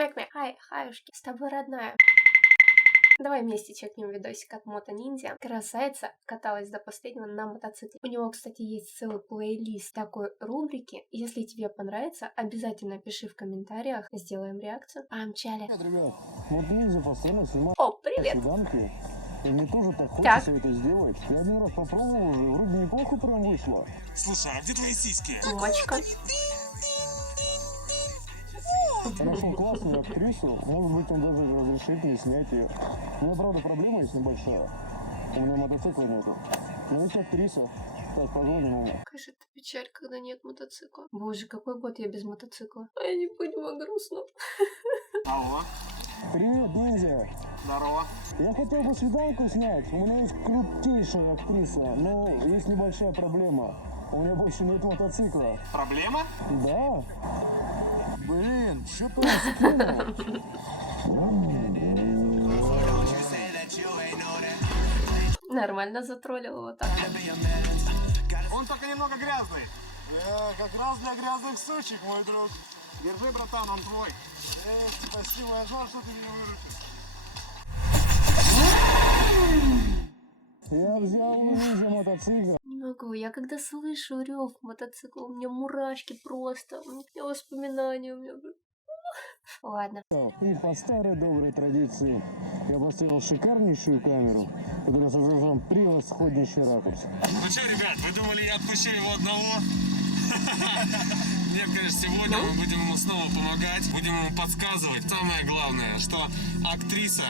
Мяк-мяк. Хаюшки, с тобой родная. Давай вместе чекнем видосик от Мото Ниндзя. Красавица каталась до последнего на мотоцикле. У него, кстати, есть целый плейлист такой рубрики. Если тебе понравится, обязательно пиши в комментариях. Сделаем реакцию. Помчали. Привет, ребят. Вот Ниндзя постоянно снимает О, привет. свиданки. И мне тоже так хочется это сделать. Я один раз попробовал уже, вроде неплохо прям вышло. Слушай, а где твои сиськи? Мочка. Я нашел классную актрису, может быть, он даже разрешит мне снять ее. У меня, правда, проблема есть небольшая. У меня мотоцикла нету. Но есть актриса. Так, позвоним ему. Какая же это печаль, когда нет мотоцикла. Боже, какой год я без мотоцикла. А я не понимаю, грустно. Алло, Привет, Ниндзя. здорово. Я хотел бы свиданку снять. У меня есть крутейшая актриса, но есть небольшая проблема. У меня больше нет мотоцикла. Проблема? Да. Блин, что-то он скинул. Нормально затроллил его так. Он только немного грязный. Как раз для грязных сучек, мой друг. Держи, братан, он твой. Спасибо, я знал, что ты меня выручишь. Я взял у Ниндзя мотоцикл. Не могу, я когда слышу рев мотоцикла, у меня мурашки просто, у меня воспоминания, у меня... Ладно. И по старой доброй традиции я поставил шикарнейшую камеру, которая создаст вам превосходнейший ракурс. Ну что, ребят, вы думали, я отпущу его одного? Нет, конечно, сегодня мы будем ему снова помогать, будем ему подсказывать. Самое главное, что актриса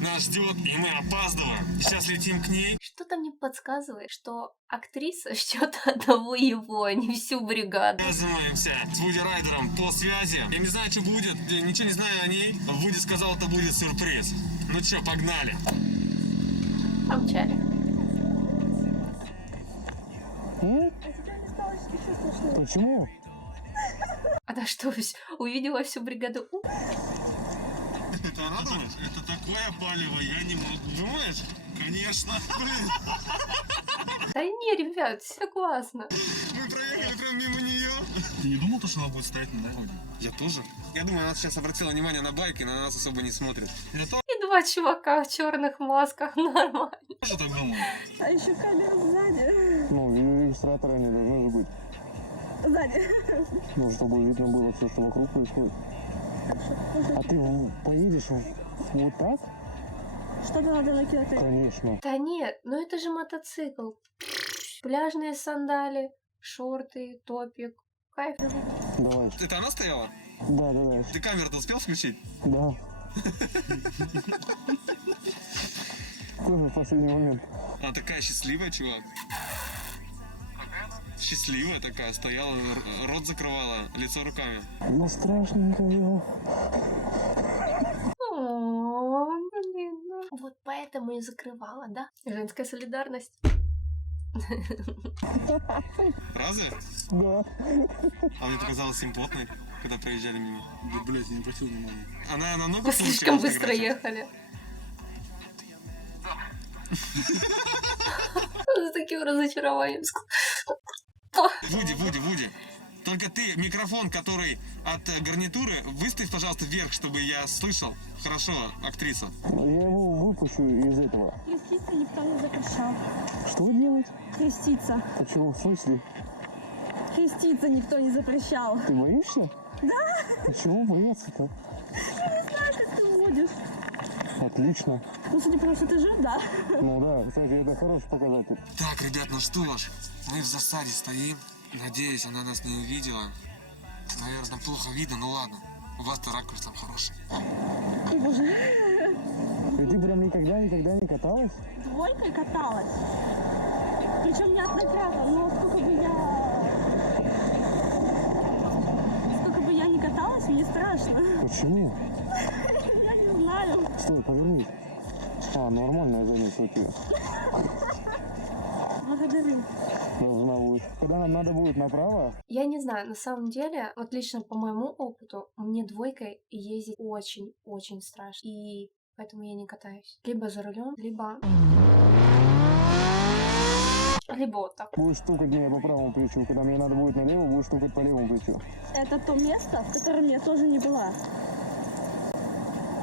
нас ждет, и мы опаздываем. Сейчас летим к ней. Что-то мне подсказывает, что актриса ждет одного его, а не всю бригаду. Связываемся с Вуди Райдером по связи. Я не знаю, что будет, я ничего не знаю о ней. Вуди сказал, это будет сюрприз. Ну что, погнали. Помчали. Почему? Она что, увидела всю бригаду? Это она думаешь? Это такое палево, я не могу. Думаешь? Конечно. Блин, Да не, ребят, все классно. мы проехали прям мимо нее. Ты не думал, что она будет стоять на дороге? Я тоже. Я думаю, она сейчас обратила внимание на байк и на нас особо не смотрит. Я И два чувака в черных масках, нормально. тоже так думаю. А еще камера сзади. Ну, видеорегистраторы не должны же быть. Сзади. Ну, чтобы видно было все, что вокруг происходит. А ты поедешь вот так? Что-то надо накинуть. Конечно. Да нет, ну это же мотоцикл. Пляжные сандали, шорты, топик. Кайф. Давай. Это она стояла? Да. Ты камеру-то успел включить? Да. Тоже в последний момент. Она такая счастливая, чувак. Счастливая такая, стояла, рот закрывала, лицо руками. Ну, страшненько его. О, блин, ну. Вот поэтому и закрывала, да? Женская солидарность. Разве? Да. А мне показалось симпотной, когда проезжали мимо. Да, блядь, я не обратил внимания. Она намного Вы лучше слишком на быстро фотографии. ехали. С таким разочарованием. Вуди. Только ты микрофон, который от гарнитуры, выставь, пожалуйста, вверх, чтобы я слышал. Хорошо, актриса. Я его выпущу из этого. Креститься никто не запрещал. Что делать? Креститься. Почему? В смысле? Креститься никто не запрещал. Ты боишься? Да. А чего бояться-то? Как ты водишь? Отлично. Ну, судя по тому, что ты жив, да. Ну да, кстати, это хороший показатель. Так, ребят, ну что ж, мы в засаде стоим. Надеюсь, она нас не увидела. Наверное, плохо видно, ну ладно. У вас-то ракурс там хороший. Ой, боже. И ты прям никогда не каталась? Двойкой каталась. Причем неоднократно, но сколько бы я ни каталась, мне страшно. Почему? Я не знаю. Стой, повернись. А, нормальное занятие у тебя. Благодарю. Должна будет. Когда нам надо будет направо, Я не знаю, на самом деле, вот лично по моему опыту, мне двойкой ездить очень-очень страшно. И поэтому я не катаюсь. Либо за рулем, либо вот так. будешь стукать мне по правому плечу. Когда мне надо будет налево, будешь стукать по левому плечу. Это то место, в котором я тоже не была.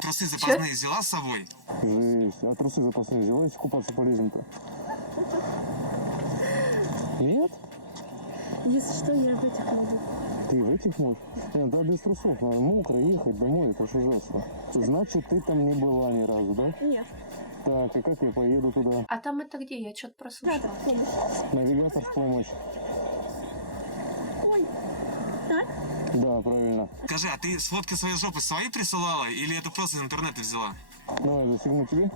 трусы запасные взяла с собой? Жесть. А трусы запасные взяла, если купаться полезно-то? Нет? Если что, я в этих буду. Ты в этих можешь? Нет, да без трусов. Надо мокро ехать домой, это ж ужасно. Значит, ты там не была ни разу, да? Нет. Так, и как я поеду туда? А там это где? Я что-то прослушала. Катер, помощь. Навигатор в помощь. Ой. Так? Да, правильно. Скажи, а ты сфотки своей жопы свои присылала или это просто из интернета взяла? Давай, застегну тебе.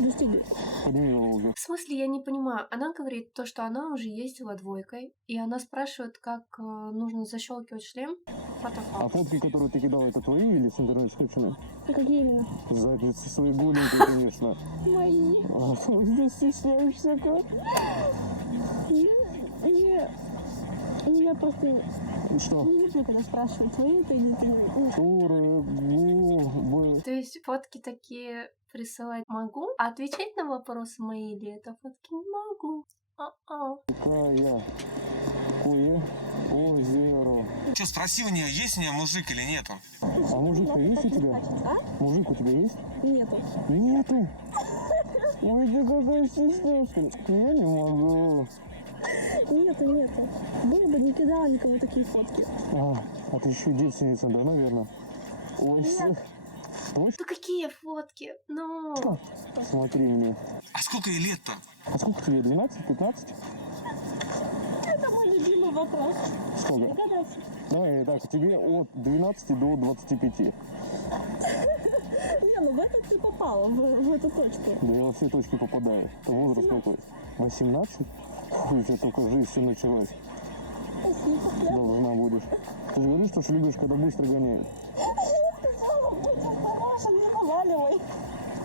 Достигли. Подними его уже. В смысле, я не понимаю. Она говорит то, что она уже ездила двойкой, и она спрашивает, как нужно защелкивать шлем. А Фотофал. фотки, которые ты кидал, это твои или с интернета скачаны? А какие именно? Задницы свои голенькие, конечно. Мои. А ты стесняешься как? Я просто Что? не люблю, когда спрашивают, твои это или ты. То есть фотки такие присылать могу, а отвечать на вопросы мои или это фотки не могу. Какая? Кое? Озеро. Че, спроси у нее, есть у нее мужик или нету? А мужик-то есть у тебя? А? Мужик у тебя есть? Нету. Нету. Ой, ты какая стесняшка. Я не могу. Нету. Было бы, не кидала никому такие фотки. А ты еще девственница, да, наверное? Ой, Нет. Ну какие фотки? Ну... смотри мне. А сколько ей лет-то? А сколько тебе, 12, 15? Это мой любимый вопрос. Сколько? Догадайся. Давай так, тебе от 12 до 25. Не, ну в это ты попала, в эту точку. Да я во все точки попадаю. Это возраст какой? 18? Фу, у тебя только жизнь все началась. Спасибо. Должна будешь. Ты же говоришь, что любишь, когда быстро гоняют. Будь осторожен, не наваливай.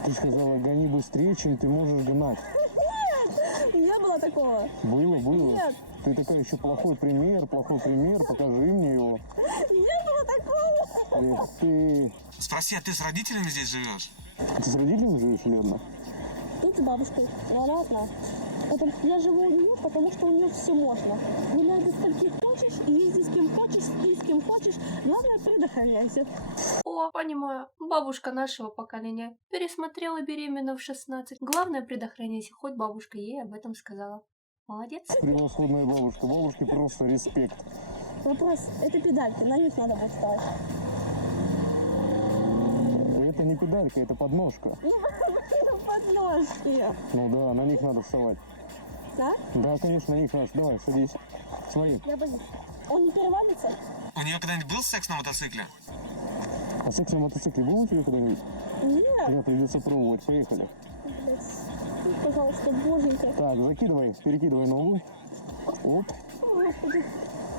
Ты сказала, гони быстрее, чем ты можешь гнать. Не было такого. Было. Нет. Ты такая еще плохой пример, покажи мне его. Не было такого. Эх ты. Спроси, а ты с родителями здесь живешь? Ты с родителями живешь или одна? Тут с бабушкой, но она одна. Я живу у нее, потому что у нее все можно. Гуляй до скольки хочешь, езди с кем хочешь, спи с кем хочешь. Главное, предохраняйся. О, понимаю. Бабушка нашего поколения. Пересмотрела беременна в 16. Главное, предохраняйся. Хоть бабушка ей об этом сказала. Молодец. Превосходная бабушка. Бабушке просто респект. Вопрос, это педальки, на них надо будет вставать. Это не педалька, это подножка. Подножки. Ну да, на них надо вставать. Да? Да, конечно, на них надо. Давай, садись. Смотри. Я боюсь. Он не перевалится? У нее когда-нибудь был секс на мотоцикле? А секс на мотоцикле был у тебя когда-нибудь? Нет. Да, придется пробовать. Поехали. Блядь. Пожалуйста, боженька. Так, перекидывай ногу. Оп, Господи.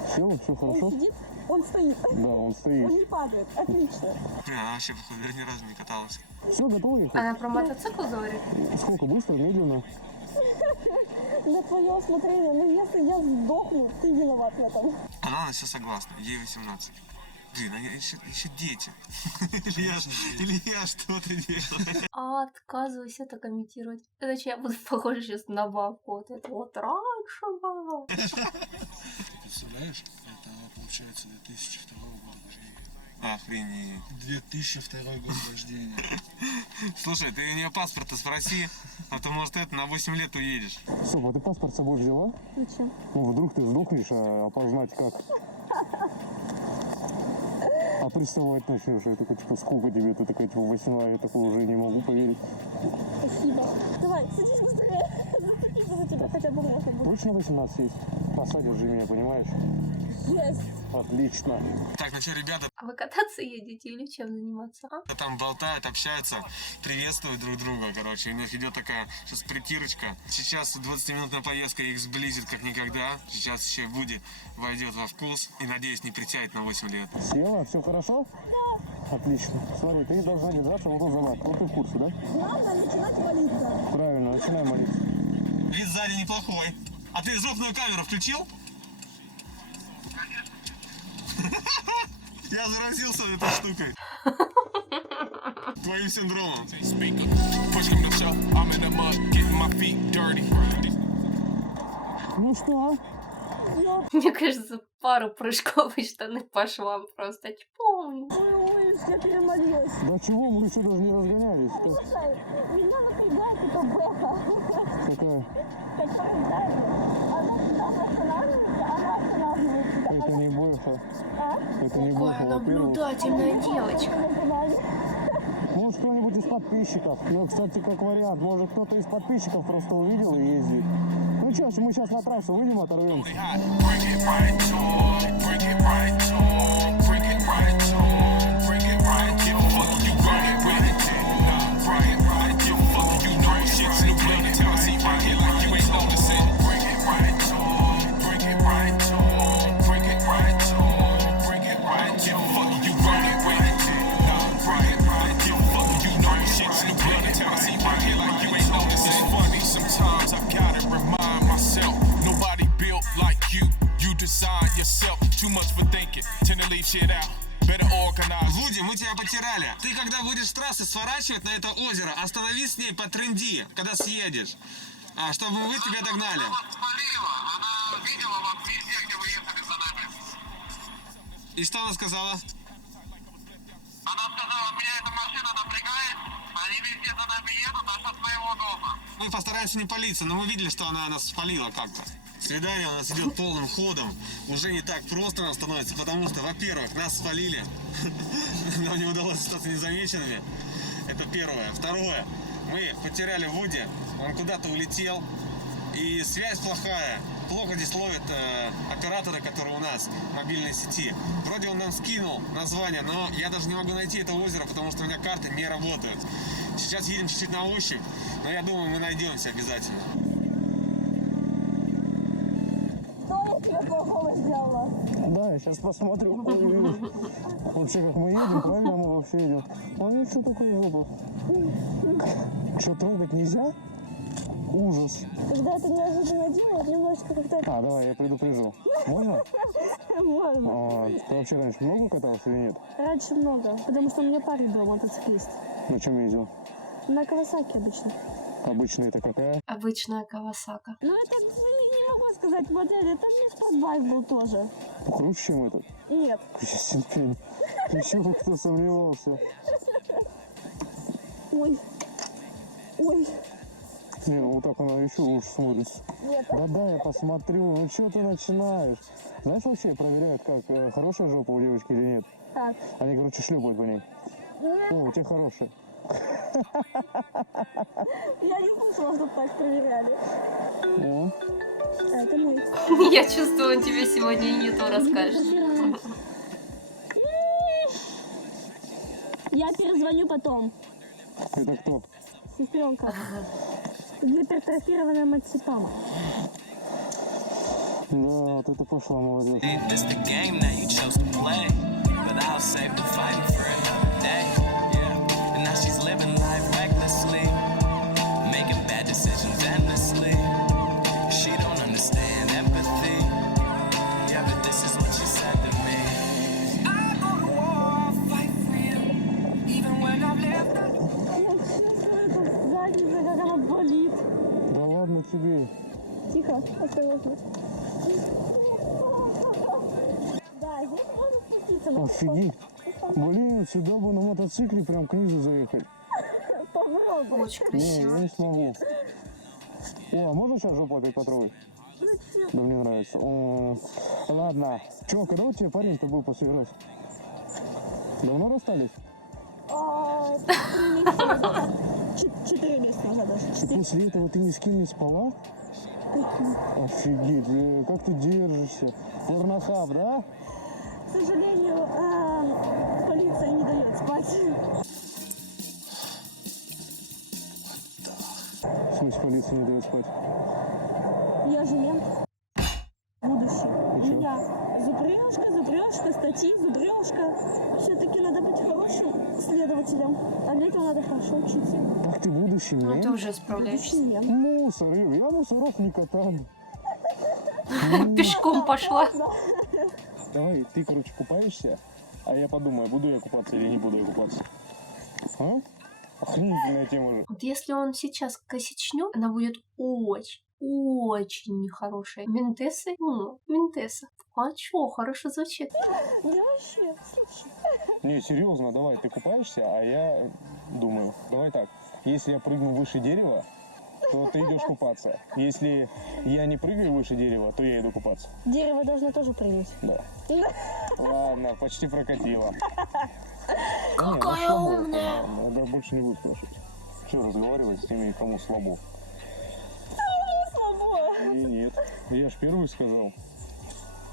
все хорошо? Он сидит, он стоит. Да, он стоит. Он не падает. Отлично. Блин, она вообще, походу, ни разу не каталась. Все, готово ехать? Она про мотоцикл говорит? Сколько, быстро, медленно? На твое усмотрение. Но если я сдохну, ты виноват в этом. Она на все согласна, ей 18. Блин, они еще дети. Или я что-то делаю. А отказываюсь это комментировать. Иначе я буду похожа сейчас на бабку. Вот это вот раньше было. Представляешь, это получается 2002 года рождения. Охренеть. 2002 год рождения. Слушай, ты у нее паспорта спроси, а то, может, это на 8 лет уедешь. Стоп, а ты паспорт с собой взяла? Зачем? Ну, вдруг ты сдохнешь, а опознать как? А приставать начнешь, я такой, типа, сколько тебе? Ты такая, типа, 18, я такой уже не могу поверить. Спасибо. Давай, садись быстрее. Зацепиться за тебя хотя бы можно будет. Точно 18 есть? Посадишь же меня, понимаешь? Есть. Отлично. Так, ну что, ребята, А вы кататься едете или чем заниматься? А? там болтают, общаются, приветствуют друг друга, короче. У них идет такая сейчас притирочка. Сейчас 20-минутная поездка их сблизит как никогда. Сейчас еще Вуди войдет во вкус и, надеюсь, не притянет на 8 лет. Села, все хорошо? Да. Отлично. Смотри, ты должна держаться вот за лад. Вот ты в курсе, да? Главное начинать молиться. Правильно, начинай молиться. Вид сзади неплохой. А ты жопную камеру включил? Я заразился этой штукой. Твоим синдромом. Ну что? Мне кажется, пару прыжков и штаны по швам просто чпом. Ой, Я перемолилась. Да чего, мы еще даже не разгонялись. Слушай, меня напрягает эта бэха, Какая? которая сзади. Она останавливается. Это не бойфа. А? Это не Какая бойфа, во-первых. наблюдательная девочка. Может, кто-нибудь из подписчиков. Ну, кстати, как вариант, может, кто-то из подписчиков просто увидел и ездит. Ну что, мы сейчас на трассу выйдем, оторвемся. Bring it right to 'em, bring it right to 'em, bring it right to 'em, bring it right to 'em. Give a fuck if you run it with it. Nah, bring it right. Give a fuck if you know shit's new blood. Tell us he rock it like you ain't noticing. Bring it right to 'em, bring it right to 'em, bring it right to 'em, bring it right. Give a fuck if you run it with it. Nah, bring it right. Give a fuck if you know shit's new blood. Tell us he rock it like you ain't noticing. It's funny sometimes I gotta remind myself nobody built like you. You design yourself. Too much for thinking. Tend to leave shit out. Better organize. Вуди, мы тебя потеряли. Ты когда будешь с трассы сворачивать на это озеро, остановись с ней по тренди, когда съедешь. Чтобы мы тебя догнали. Она видела вас везде, где вы ехали за нами. И что она сказала? Она сказала, меня эта машина напрягает, они везде за нами едут, аж от своего дома. Мы постараемся не палиться, но мы видели, что она нас спалила как-то. Свидание у нас идет полным ходом. Уже не так просто нам становится, потому что, во-первых, нас спалили. Нам не удалось остаться незамеченными. Это первое. Второе. Мы потеряли Вуди. Он куда-то улетел. И связь плохая. Плохо здесь ловят операторы, которые у нас в мобильной сети. Вроде он нам скинул название, но я даже не могу найти это озеро, потому что у меня карты не работают. Сейчас едем чуть-чуть на ощупь, но я думаю, мы найдемся обязательно. Что я тебе плохого сделала? Да, я сейчас посмотрю. Вообще, как мы едем, правильно мы вообще едем. А что такое жопа? Что, трогать нельзя? Ужас. Когда это неожиданно делают, немножечко как-то... Давай, я предупрежу. Можно? Можно. Ты вообще раньше много катался или нет? Раньше много, потому что у меня парень был мотоциклист. На чем ездил? На Кавасаки обычно. Обычно это какая? Обычная Кавасака. Ну это не могу сказать модель, это не спортбайк был тоже. Круче, чем этот? Нет. Ясен пень. Еще бы кто сомневался. Ой. Ой. Не, ну вот так она еще лучше смотрится. Нет. Да, я посмотрю. Ну что ты начинаешь? Знаешь, вообще проверяют, как хорошая жопа у девочки или нет? Так. Они, короче, шлепают по ней. О, у тебя хорошая. Я не слышала, что так проверяли. О, Это мой. Я чувствую, он тебе сегодня не то расскажет. Я перезвоню потом. это кто? Сестренка. Гипертрофированная марципана. Да, вот это пошла, молодец. It's the game that you chose to play, but I'll save the fight for another day. Yeah, and now she's living life recklessly, making bad decisions endlessly. She don't understand empathy. Yeah, but this is what she said to me. I go to war, fight for you, even when I've lived. Я чувствую эту задницу, как она болит. Да ладно тебе. Тихо, осторожно. Да, здесь можно спуститься. но Офигеть. Блин, сюда бы на мотоцикле прям к низу заехать. Попробуй. Очень Не, красиво. я не смогу. О, а можно сейчас жопу опять потрогать? Да мне нравится. Ладно. Че, когда у тебя парень-то был после раз? Давно расстались? 3 месяца назад. 4 месяца назад даже. И 4. после этого ты ни с кем не спала? Офигеть, как ты держишься? Порнохаб, да? К сожалению, полиция не дает спать. В смысле, полиция не дает спать? Я же мент. Будущий. И чё? Я зубрежка, статьи, зубрежка. Все-таки надо быть хорошим следователем. А для этого надо хорошо учиться. Так ты будущий Ну, мент? ты уже справляешься. Будущий мент. Мусор, я мусоров не катаю. Пешком пошла. Давай, ты, короче, купаешься, а я подумаю, буду я купаться или не буду я купаться. А? Охренительная тема же. Вот если он сейчас косячнет, она будет очень, очень нехорошие. Ментесы? Ментеса. А чё, хорошо звучит. Да вообще, слушай. Не, серьезно, давай, ты купаешься, а я думаю, давай так, если я прыгну выше дерева, то ты идешь купаться. Если я не прыгаю выше дерева, то я иду купаться. Дерево должно тоже прыгнуть. Да. Ладно, почти прокатило. Какая умная. Да больше не буду спрашивать. Что разговаривать с теми, кому слабо? Слабо. И нет, я ж первый сказал.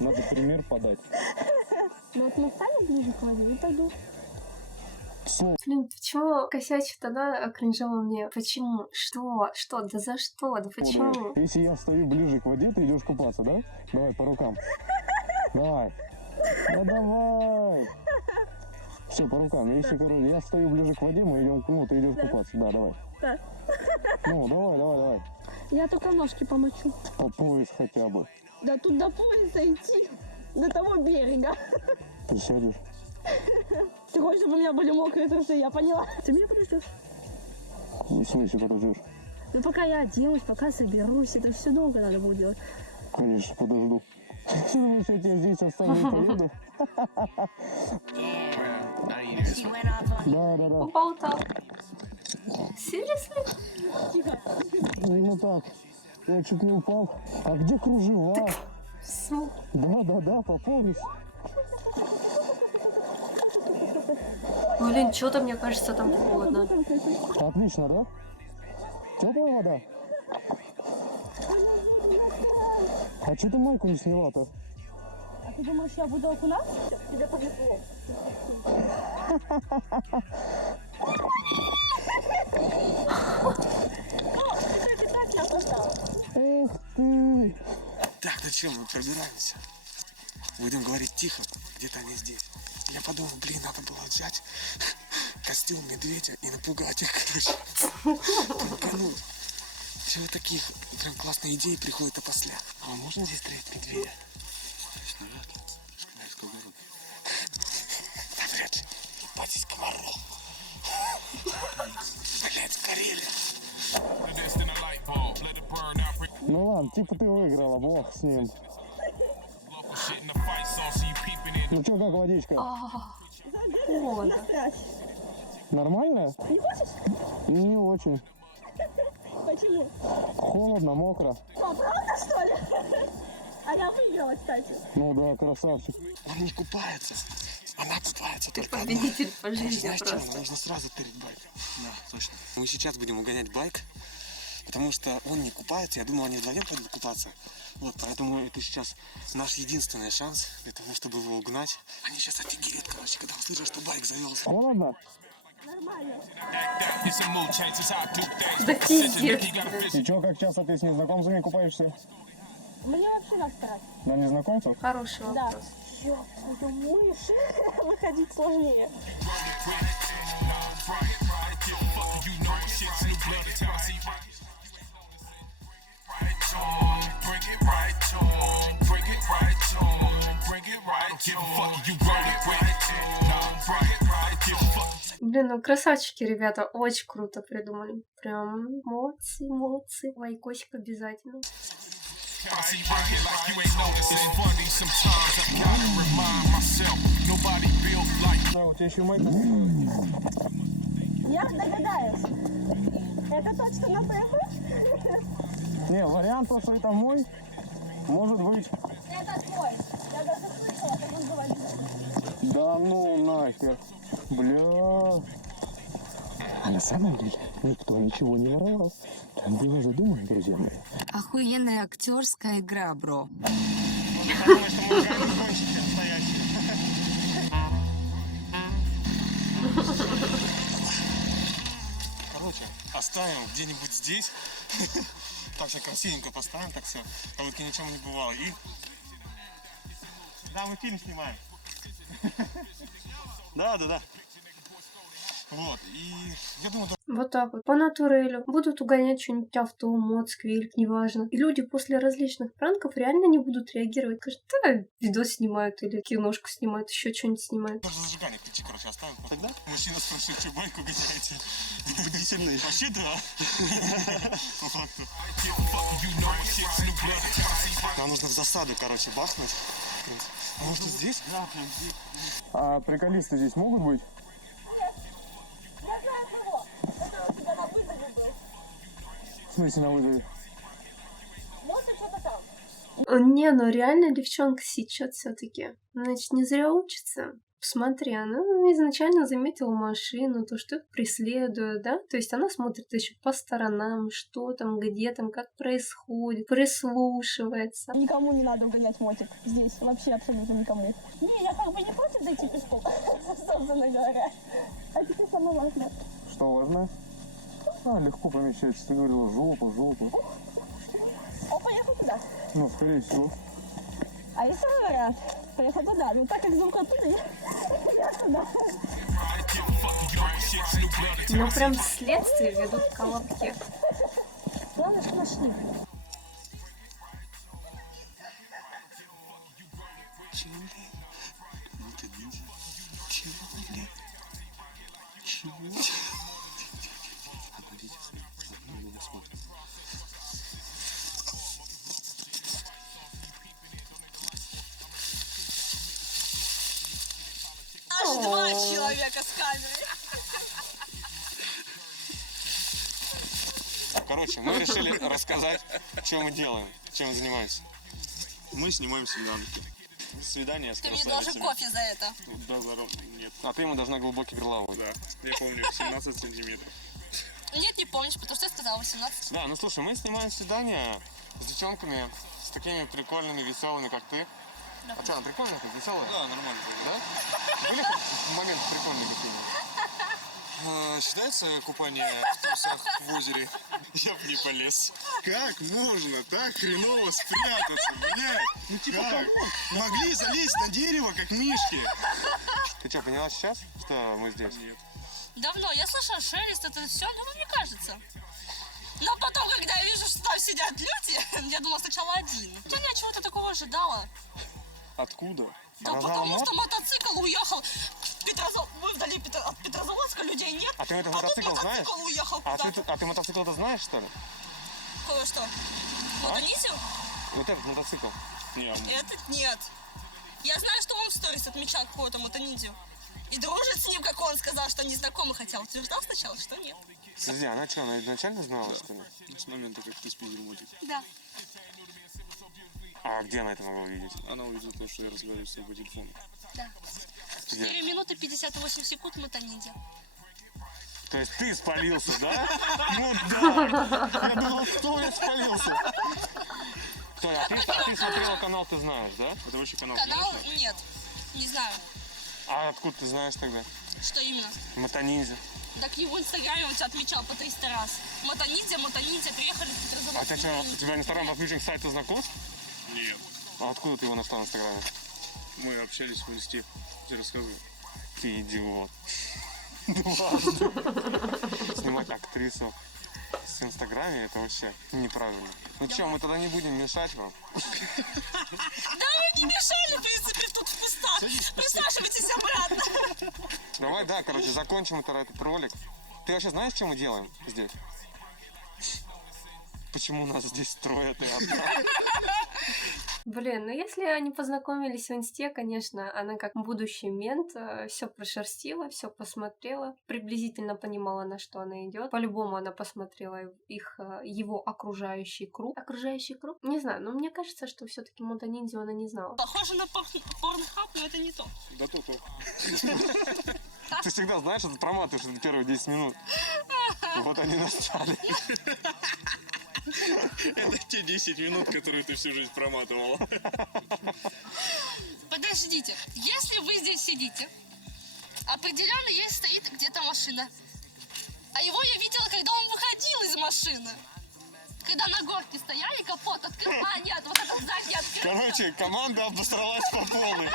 Надо пример подать. Ну вот мы станем ближе к воде и пойду. Блин, почему косячит она кринжово мне? Почему? Что? Что? Да за что? Да почему? Если я стою ближе к воде, ты идешь купаться, да? Давай, по рукам. Давай. Ну давай. Все, по рукам. Если, короче, я стою ближе к воде, мы идем, ну, ты идешь купаться. Да, давай. Да. Ну, давай. Я только ножки помочу. По пояс хотя бы. Да тут до пояса идти. До того берега. Ты сядешь. Ты хочешь, чтобы у меня были мокрые трусы, я поняла. Ты меня подождешь? В смысле подождешь? Ну пока я оденусь, пока соберусь, это все долго надо будет делать. Конечно, подожду. Думаешь, я тебя здесь оставлю и поеду? Да. Поболтал. Seriously? Тихо. Ну так, я чуть не упал. А где кружева? Да, по пояс. Блин, что-то мне кажется там холодно. Отлично, да? Теплая вода? А что ты майку не сняла-то? А ты думаешь, я буду окунаться? Тебе повезло. Так я опоздала. Эх ты! Так, ну что, мы пробираемся. Будем говорить тихо, где-то они здесь. Я подумал, блин, надо было взять костюм медведя и напугать их, короче. Панкануть. Все вот такие прям классные идеи приходят опосля. А можно здесь встретить медведя? Конечно, вряд ли. Сколько рук? Да вряд ли. Батись комаров. Блять, сгорели. Ну ладно, типа ты выиграла, бог с ним. Ну что, как водичка? Холодно. Нормально? Не хочешь? Не очень. Почему? Холодно, мокро. А, правда, что ли? А я выиграла, кстати. Ну да, красавчик. Он не купается. Она купается Ты только победитель по жизни Знаешь что, просто. нужно сразу тырить байк. Да, точно. Мы сейчас будем угонять байк, потому что он не купается. Я думал, они вдвоем пойдут купаться. Вот, поэтому это сейчас наш единственный шанс для того, чтобы его угнать. Они сейчас офигеют, короче, когда услышат, что байк завелся. Холодно? Нормально. Да пиздец. И чё, как часто ты с незнакомцами купаешься? Мне вообще насрать. На незнакомцев? Хороший Да. вопрос. Ёпта, мышь. Выходить сложнее. Блин, ну красавчики, ребята, очень круто придумали. Прям молодцы. Лайкосик обязательно. Да, у тебя еще майка. Я догадаюсь. Это точно на ПФ? Не, вариант, то, что это мой, может быть. Это твой. Я даже слышала, как он говорит. Да ну нахер. Бля. А на самом деле никто ничего не воровал. Там было задумано, друзья мои. Охуенная актерская игра, бро. Короче, оставим где-нибудь здесь. Так все красивенько поставим, так все. Как будто ничего не бывало. И... Да, мы фильм снимаем. Да. Вот. И я думаю, Вот так вот, по натурелю. Будут угонять что-нибудь авто, мод, сквильк, неважно. И люди после различных пранков реально не будут реагировать. Скажут, да, видос снимают или киношку снимают, еще что-нибудь снимают. Даже зажигание ключи, короче, оставим. Тогда? Мужчина спрашивает, что байку гоняете. Бдительный. Вообще, да. По факту. Нам нужно в засаду, короче, бахнуть. Может, здесь? Да, прям здесь. А приколисты здесь могут быть? Я знаю одного, который у тебя на вызове был. В смысле на вызове? Может, что-то там. Не, ну реально девчонка сейчас все-таки. Значит, не зря учится. Посмотри, она изначально заметила машину, то, что их преследуют, да? То есть она смотрит еще по сторонам, что там, где там, как происходит, прислушивается. Никому не надо угонять мотик здесь, вообще абсолютно никому. Не, я как бы не против зайти пешком, собственно говоря. А теперь самое важное. Что важно? А, легко помещается. Ты говорила жопу, жопу. Он поехал туда. Ну, скорее всего. А есть второй вариант? Поехал туда. Ну так как звук оттуда, я туда. Ну прям следствие ведут колобки. Главное, что нашли. Аж два человека с камерой. Короче, мы решили рассказать, что мы делаем, чем мы занимаемся. Мы снимаем свиданки. Свидание с Ты мне должен красавицами. кофе за это. Да, здорово. Нет. А ты ему должна глубокий горловой. Да, я помню, 17 сантиметров. Нет, не помнишь, потому что я сказала 18. Да, ну слушай, мы снимаем свидания с девчонками, с такими прикольными, веселыми, как ты. Да. А что, она прикольная, ты веселая? Да, нормально. Да? Были хоть моменты прикольные какие-нибудь? Считается купание в трусах в озере? Я бы не полез. Как можно так хреново спрятаться, блядь? Ну типа как? Могли залезть на дерево, как мишки. Ты что, поняла сейчас, что мы здесь? Нет. Давно. Я слышала шелест, это все, ну, мне кажется. Но потом, когда я вижу, что там сидят люди, я думала сначала один. Хотя я чего-то такого ожидала. Откуда? Да Она потому знала что мотоцикл уехал в Мы вдали от Петрозаводска, людей нет. А ты этот тут мотоцикл знаешь? мотоцикл уехал А куда-то. ты мотоцикл-то знаешь, что ли? Кое-что. Мотонизил? Вот этот мотоцикл. Не, Этот нет. Я знаю, что он в сторис отмечал какого-то мотонидзю. И дружит с ним, как он сказал, что они знакомы, хотя утверждал сначала, что нет. Подожди, она что, она изначально знала, что ли? с момента, как ты спиздил мотик. Да. А где она это могла увидеть? Она увидела то, что я разговариваю с тобой по телефону. Да. Где? 4 минуты 58 секунд мотонидзя. То есть ты спалился, да? Ну да! Я думал, кто я спалился? Стой, а ты смотрела канал, ты знаешь, да? Это вообще канал. Канал? Нет. Не знаю. А откуда ты знаешь тогда? Что именно? Мотониндзя. Так его в инстаграме он тебя отмечал по 300 раз. Мотонидзя, приехали в А Петрозаводск. ты что, у тебя инстаграм подключен к сайту знакомств? Нет. А откуда ты его нашла в инстаграме? Мы общались в инсте. Я рассказываю. Ты идиот. Дважды. Снимать актрису с инстаграме, это вообще неправильно. Ну что, мы тогда не будем мешать вам. Да вы не мешали, в принципе, тут в кустах. Присаживайтесь обратно. Давай, да, короче, закончим этот ролик. Ты вообще знаешь, что мы делаем здесь? Почему нас здесь трое, ты одна? Блин, ну если они познакомились в инсте, конечно, она как будущий мент все прошерстила, все посмотрела, приблизительно понимала, на что она идет. По-любому она посмотрела его окружающий круг. Окружающий круг? Не знаю, но мне кажется, что все-таки мотониндзю она не знала. Похоже на порнхаб, но это не то. Да то-то. Ты всегда знаешь, это проматываешь на первые 10 минут. Вот они настали. Это те 10 минут, которые ты всю жизнь проматывала. Подождите, если вы здесь сидите, определенно есть стоит где-то машина. А его я видела, когда он выходил из машины. когда на горке стояли, капот открыл, а нет, вот это сзади открыл. Короче, команда обосралась по полной.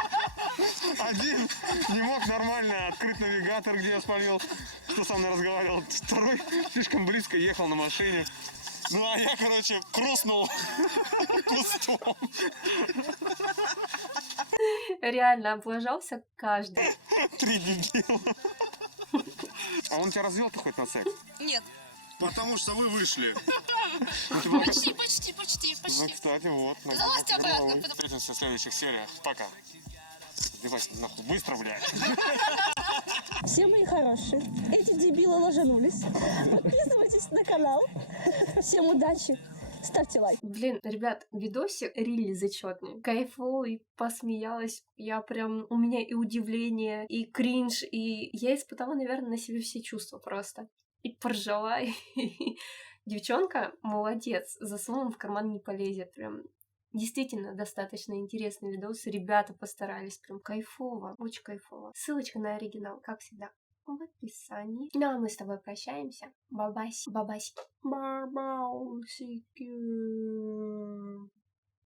Один не мог нормально открыть навигатор, где я спалил, кто со мной разговаривал. Второй слишком близко ехал на машине. Ну, а я, короче, круснул кустом. Реально облажался каждый. 3 дебила. А он тебя развел-то хоть на секс? Нет, Потому что вы вышли. почти. Ну, кстати, вот. Залазьте обратно, потому- Встретимся в следующих сериях. Пока. Девайся нахуй быстро, блядь. Все мои хорошие, эти дебилы ложанулись. Подписывайтесь на канал. Всем удачи. Ставьте лайк. Блин, ребят, видосик рили зачетный. Кайфовый, посмеялась. Я прям... У меня и удивление, и кринж, и... Я испытала, наверное, на себе все чувства просто. И поржала, и... Девчонка молодец, за словом в карман не полезет. Прям действительно достаточно интересный видос. Ребята постарались, прям кайфово, очень кайфово. Ссылочка на оригинал, как всегда, в описании. Ну а мы с тобой прощаемся. Бабасики. Бабасики. Бабасики.